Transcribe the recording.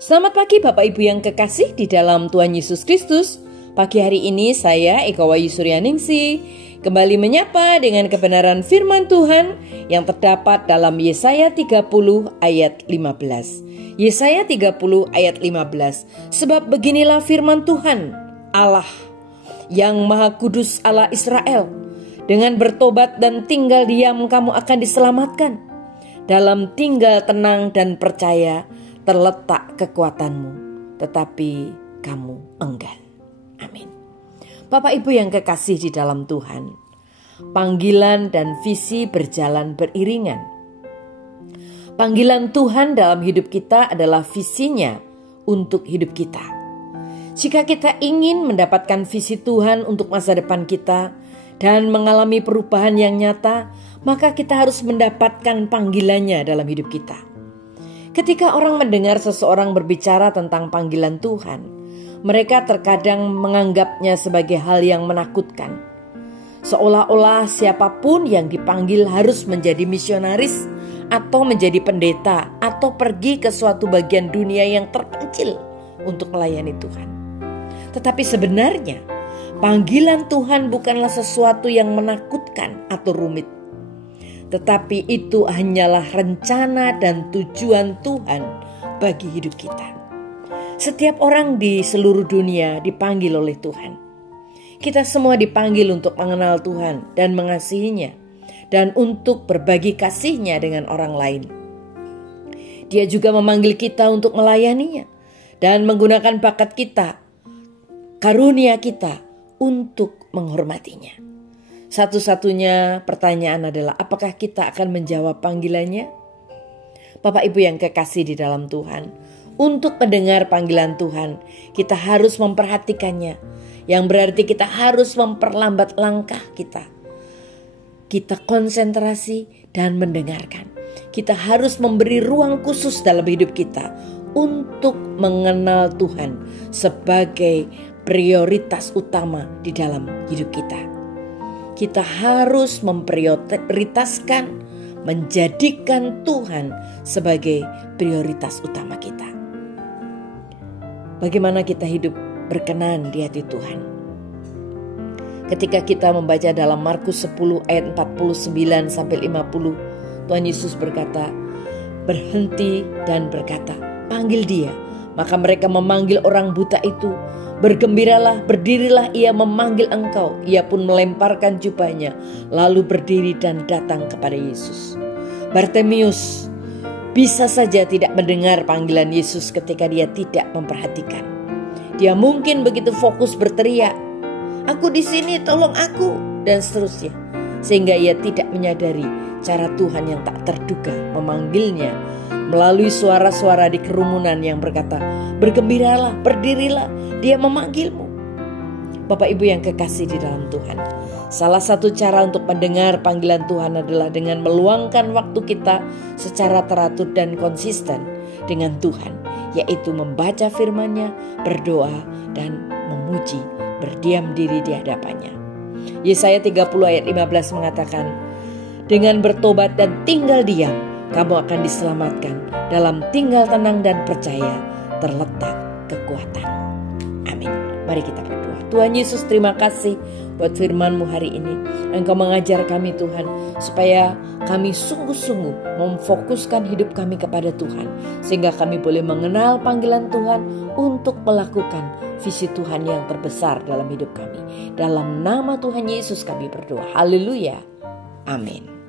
Selamat pagi Bapak Ibu yang kekasih di dalam Tuhan Yesus Kristus. Pagi hari ini saya Eka Wayu Suryaningsih kembali menyapa dengan kebenaran firman Tuhan yang terdapat dalam Yesaya 30 ayat 15. Yesaya 30 ayat 15. Sebab beginilah firman Tuhan Allah yang Maha Kudus, Allah Israel. Dengan bertobat dan tinggal diam kamu akan diselamatkan. Dalam tinggal tenang dan percaya terletak kekuatanmu, tetapi kamu enggan. Amin. Bapak Ibu yang kekasih di dalam Tuhan, panggilan dan visi berjalan beriringan. Panggilan Tuhan dalam hidup kita adalah visinya untuk hidup kita. Jika kita ingin mendapatkan visi Tuhan untuk masa depan kita dan mengalami perubahan yang nyata, maka kita harus mendapatkan panggilannya dalam hidup kita. Ketika orang mendengar seseorang berbicara tentang panggilan Tuhan, mereka terkadang menganggapnya sebagai hal yang menakutkan. Seolah-olah siapapun yang dipanggil harus menjadi misionaris atau menjadi pendeta atau pergi ke suatu bagian dunia yang terpencil untuk melayani Tuhan. Tetapi sebenarnya panggilan Tuhan bukanlah sesuatu yang menakutkan atau rumit. Tetapi itu hanyalah rencana dan tujuan Tuhan bagi hidup kita. Setiap orang di seluruh dunia dipanggil oleh Tuhan. Kita semua dipanggil untuk mengenal Tuhan dan mengasihinya, dan untuk berbagi kasih-Nya dengan orang lain. Dia juga memanggil kita untuk melayaninya dan menggunakan bakat kita, karunia kita untuk menghormatinya. Satu-satunya pertanyaan adalah apakah kita akan menjawab panggilannya? Bapak Ibu yang kekasih di dalam Tuhan, untuk mendengar panggilan Tuhan, kita harus memperhatikannya. Yang berarti kita harus memperlambat langkah kita. Kita konsentrasi dan mendengarkan. Kita harus memberi ruang khusus dalam hidup kita untuk mengenal Tuhan sebagai prioritas utama di dalam hidup kita. Kita harus memprioritaskan, menjadikan Tuhan sebagai prioritas utama kita. Bagaimana kita hidup berkenan di hati Tuhan? Ketika kita membaca dalam Markus 10 ayat 49 sampai 50, Tuhan Yesus berkata, berhenti dan berkata, panggil dia. Maka mereka memanggil orang buta itu. Bergembiralah, berdirilah, ia memanggil engkau. Ia pun melemparkan jubahnya, lalu berdiri dan datang kepada Yesus. Bartimius bisa saja tidak mendengar panggilan Yesus ketika dia tidak memperhatikan. Dia mungkin begitu fokus berteriak, aku di sini, tolong aku, dan seterusnya. Sehingga ia tidak menyadari cara Tuhan yang tak terduga memanggilnya melalui suara-suara di kerumunan yang berkata, bergembiralah, berdirilah, dia memanggilmu. Bapak Ibu yang kekasih di dalam Tuhan, salah satu cara untuk mendengar panggilan Tuhan adalah dengan meluangkan waktu kita secara teratur dan konsisten dengan Tuhan, yaitu membaca firman-Nya, berdoa, dan memuji, berdiam diri di hadapannya. Yesaya 30 ayat 15 mengatakan, dengan bertobat dan tinggal diam, kamu akan diselamatkan. Dalam tinggal tenang dan percaya terletak kekuatan. Amin. Mari kita berdoa. Tuhan Yesus, terima kasih buat firman-Mu hari ini. Engkau mengajar kami Tuhan, supaya kami sungguh-sungguh memfokuskan hidup kami kepada Tuhan, sehingga kami boleh mengenal panggilan Tuhan untuk melakukan visi Tuhan yang terbesar dalam hidup kami. Dalam nama Tuhan Yesus kami berdoa. Haleluya. Amin.